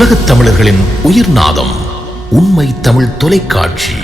உலகத் தமிழர்களின் உயிர்நாதம் உண்மை தமிழ் தொலைக்காட்சி.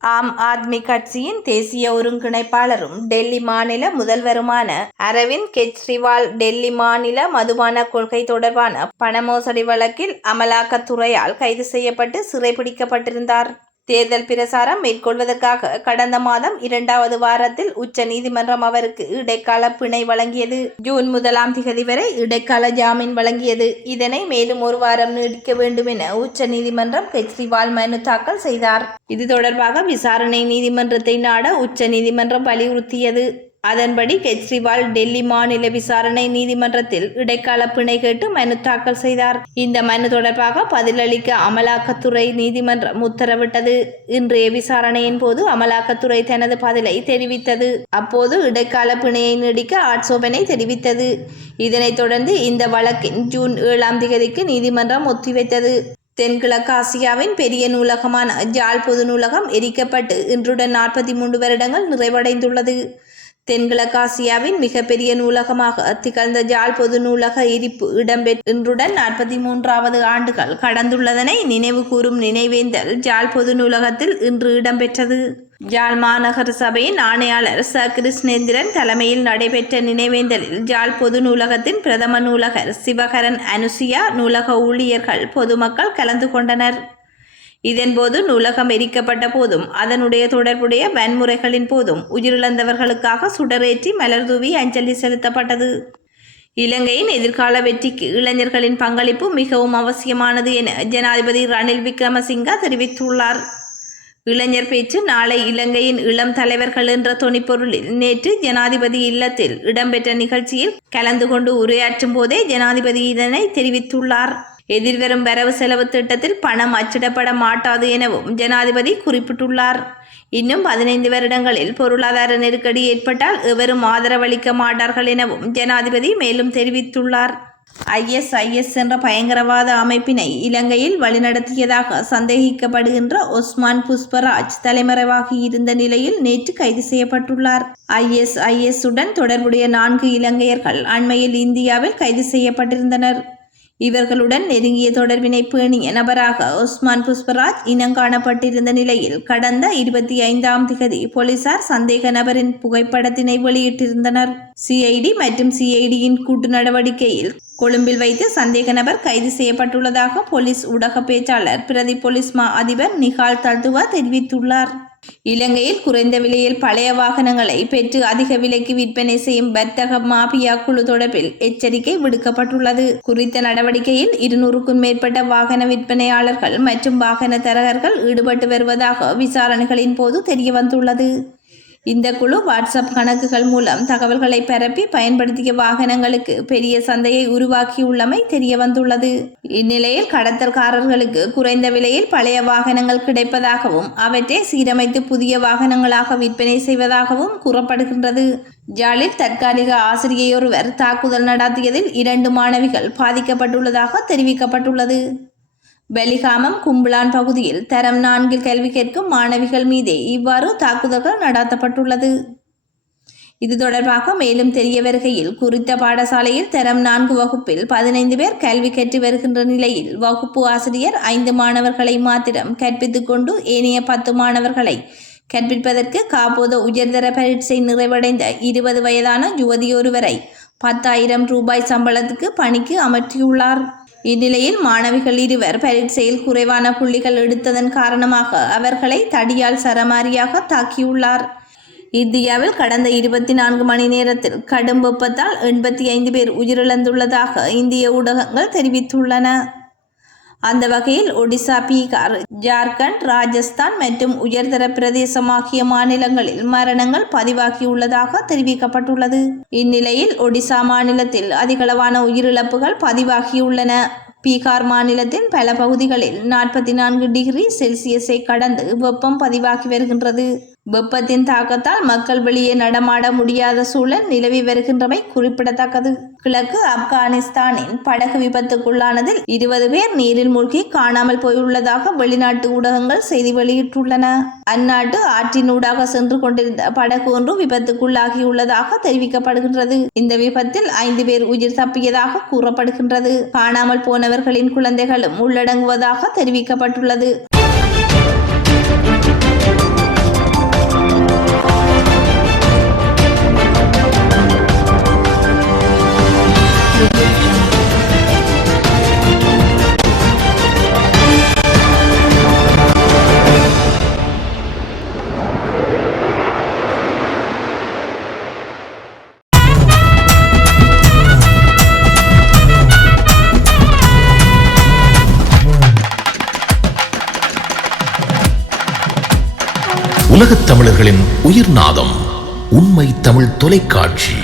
ஆம் ஆத்மி கட்சியின் தேசிய ஒருங்கிணைப்பாளரும் டெல்லி மாநில முதல்வருமான அரவிந்த் கெஜ்ரிவால் டெல்லி மாநில மதுபான கொள்கை தொடர்பான பண மோசடி வழக்கில் அமலாக்கத்துறையால் கைது செய்யப்பட்டு சிறைபிடிக்கப்பட்டிருந்தார். தேர்தல் பிரசாரம் மேற்கொள்வதற்காக கடந்த மாதம் 2வது வாரத்தில் உச்ச நீதிமன்றம் அவருக்கு இடைக்கால பிணை வழங்கியது. ஜூன் 1ஆம் தேதி வரை இடைக்கால ஜாமீன் வழங்கியது. இதனை மேலும் ஒரு வாரம் நீடிக்க வேண்டும் என உச்ச நீதிமன்றம் கெஜ்ரிவால் மனு தாக்கல் செய்தார். இது தொடர்பாக விசாரணை நீதிமன்றத்தை நாட உச்ச நீதிமன்றம் வலியுறுத்தியது. அதன்படி கெஜ்ரிவால் டெல்லி மாநில விசாரணை நீதிமன்றத்தில் இடைக்கால பிணை கேட்டு மனு தாக்கல் செய்தார். இந்த மனு தொடர்பாக பதிலளிக்க அமலாக்கத்துறை நீதிமன்றம் உத்தரவிட்டது. இன்றைய விசாரணையின் போது அமலாக்கத்துறை தனது பதிலை தெரிவித்தது. அப்போது இடைக்கால பிணையை நீடிக்க ஆட்சேபனை தெரிவித்தது. இதனைத் தொடர்ந்து இந்த வழக்கின் ஜூன் 7ஆம் தேதிக்கு நீதிமன்றம் ஒத்திவைத்தது. தென்கிழக்கு ஆசியாவின் பெரிய நூலகமான ஜாழ் பொது நூலகம் எரிக்கப்பட்டு இன்றுடன் 43 வருடங்கள் நிறைவடைந்துள்ளது. தென்கிழக்காசியாவின் மிகப்பெரிய நூலகமாக திகழ்ந்த ஜாழ் பொது நூலக எரிப்பு இடம்பெற்று இன்றுடன் 43வது ஆண்டுகள் கடந்துள்ளதனை நினைவு கூறும் நினைவேந்தல் ஜாழ் பொது நூலகத்தில் இன்று இடம்பெற்றது. ஜாழ் மாநகர சபையின் ஆணையாளர் ச. கிருஷ்ணேந்திரன் தலைமையில் நடைபெற்ற நினைவேந்தலில் ஜாழ் பொது நூலகத்தின் பிரதம நூலகர் சிவகரன் அனுசியா, நூலக ஊழியர்கள், பொதுமக்கள் கலந்து கொண்டனர். இதன்போது நூலகம் எரிக்கப்பட்ட போதும் அதனுடைய தொடர்புடைய வன்முறைகளின் போதும் உயிரிழந்தவர்களுக்காக சுடரேற்றி மலர்தூவி அஞ்சலி செலுத்தப்பட்டது. இலங்கையின் எதிர்கால வெற்றிக்கு இளைஞர்களின் பங்களிப்பு மிகவும் அவசியமானது என ஜனாதிபதி ரணில் விக்ரமசிங்க தெரிவித்துள்ளார். இளைஞர் பேச்சு நாளை இலங்கையின் இளம் தலைவர்கள் என்ற தொனிப்பொருளில் நேற்று ஜனாதிபதி இல்லத்தில் இடம்பெற்ற நிகழ்ச்சியில் கலந்து கொண்டு உரையாற்றும் போதே ஜனாதிபதி இதனை தெரிவித்துள்ளார். எதிர்வரும் வரவு செலவு திட்டத்தில் பணம் அச்சிடப்பட மாட்டாது எனவும் ஜனாதிபதி குறிப்பிட்டுள்ளார். இன்னும் 15 வருடங்களில் பொருளாதார நெருக்கடி ஏற்பட்டால் எவரும் ஆதரவளிக்க மாட்டார்கள் எனவும் ஜனாதிபதி மேலும் தெரிவித்துள்ளார். ISIS என்ற பயங்கரவாத அமைப்பினை இலங்கையில் வழிநடத்தியதாக சந்தேகிக்கப்படுகின்ற ஒஸ்மான் புஷ்பராஜ் தலைமறைவாகி இருந்த நிலையில் நேற்று கைது செய்யப்பட்டுள்ளார். ISIS உடன் தொடர்புடைய 4 இலங்கையர்கள் அண்மையில் இந்தியாவில் கைது செய்யப்பட்டிருந்தனர். இவர்களுடன் நெருங்கிய தொடர்பினை பேணிய நபராக ஒஸ்மான் புஷ்பராஜ் இனங்காணப்பட்டிருந்த நிலையில் கடந்த 25ஆம் தேதி போலீசார் சந்தேக நபரின் புகைப்படத்தினை வெளியிட்டிருந்தனர். CID மற்றும் CIDயின் கூட்டு நடவடிக்கையில் கொழும்பில் வைத்து சந்தேக நபர் கைது செய்யப்பட்டுள்ளதாக போலீஸ் ஊடக பேச்சாளர் பிரதி போலீஸ் மா அதிபர் நிகால் தல்துவா தெரிவித்துள்ளார். இலங்கையில் குறைந்த விலையில் பழைய வாகனங்களை பெற்று அதிக விலைக்கு விற்பனை செய்யும் வர்த்தக மாபியா குழு தொடர்பில் எச்சரிக்கை விடுக்கப்பட்டுள்ளது. குறித்த நடவடிக்கையில் 200க்கும் மேற்பட்ட வாகன விற்பனையாளர்கள் மற்றும் வாகன தரகர்கள் ஈடுபட்டு வருவதாக விசாரணைகளின் போது தெரியவந்துள்ளது. இந்த குழு வாட்ஸ்அப் கணக்குகள் மூலம் தகவல்களை பரப்பி பயன்படுத்திய வாகனங்களுக்கு பெரிய சந்தையை உருவாக்கியுள்ளமை தெரிய வந்துள்ளது. இந்நிலையில் கடத்தல்காரர்களுக்கு குறைந்த விலையில் பழைய வாகனங்கள் கிடைப்பதாகவும் அவற்றை சீரமைத்து புதிய வாகனங்களாக விற்பனை செய்வதாகவும் கூறப்படுகின்றது. ஜாலில் தற்காலிக ஆசிரியொருவர் தாக்குதல் நடத்தியதில் 2 மாணவிகள் பாதிக்கப்பட்டுள்ளதாக தெரிவிக்கப்பட்டுள்ளது. பெலிகாமம் கும்பலான் பகுதியில் தரம் 4 கல்வி கேட்கும் மாணவிகள் மீதே இவ்வாறு தாக்குதல்கள் நடத்தப்பட்டுள்ளது. இது தொடர்பாக மேலும் தெரிய வருகையில் குறித்த பாடசாலையில் தரம் 4 வகுப்பில் 15 பேர் கல்வி கற்று வருகின்ற நிலையில் வகுப்பு ஆசிரியர் 5 மாணவர்களை மாத்திரம் கற்பித்துக் கொண்டு ஏனைய 10 மாணவர்களை கற்பிப்பதற்கு காப்போத உயர்தர பரீட்சை நிறைவடைந்த 20 வயதான யுவதியொருவரை 10,000 ரூபாய் சம்பளத்துக்கு பணிக்கு அமர்த்தியுள்ளார். இந்நிலையில் மாணவிகள் 2 பரீட்சையில் குறைவான புள்ளிகள் எடுத்ததன் காரணமாக அவர்களை தடியால் சரமாரியாக தாக்கியுள்ளார். இந்தியாவில் கடந்த 24 மணி நேரத்தில் கடும் வெப்பத்தால் 85 பேர் உயிரிழந்துள்ளதாக இந்திய ஊடகங்கள் தெரிவித்துள்ளன. அந்த வகையில் ஒடிசா, பீகார், ஜார்க்கண்ட், ராஜஸ்தான் மற்றும் உயர்தர பிரதேசம் ஆகிய மாநிலங்களில் மரணங்கள் பதிவாகியுள்ளதாக தெரிவிக்கப்பட்டுள்ளது. இந்நிலையில் ஒடிசா மாநிலத்தில் அதிகளவான உயிரிழப்புகள் பதிவாகியுள்ளன. பீகார் மாநிலத்தின் பல பகுதிகளில் 44 டிகிரி செல்சியஸை கடந்து வெப்பம் பதிவாகி வருகின்றது. வெப்பத்தின் தாக்கத்தால் மக்கள் வெளியே நடமாட முடியாத சூழல் நிலவி வருகின்றமை குறிப்பிடத்தக்கது. கிழக்கு ஆப்கானிஸ்தானின் படகு விபத்துக்குள்ளானதில் 20 பேர் நீரில் மூழ்கி காணாமல் போயுள்ளதாக வெளிநாட்டு ஊடகங்கள் செய்தி வெளியிட்டுள்ளன. அந்நாட்டு ஆற்றினூடாக சென்று கொண்டிருந்த படகு ஒன்று விபத்துக்குள்ளாகியுள்ளதாக தெரிவிக்கப்படுகின்றது. இந்த விபத்தில் 5 பேர் உயிர் தப்பியதாக கூறப்படுகின்றது. காணாமல் போனவர்களின் குழந்தைகளும் உள்ளடங்குவதாக தெரிவிக்கப்பட்டுள்ளது. உலகத் தமிழர்களின் உயிர்நாதம் உண்மை தமிழ் தொலைக்காட்சி.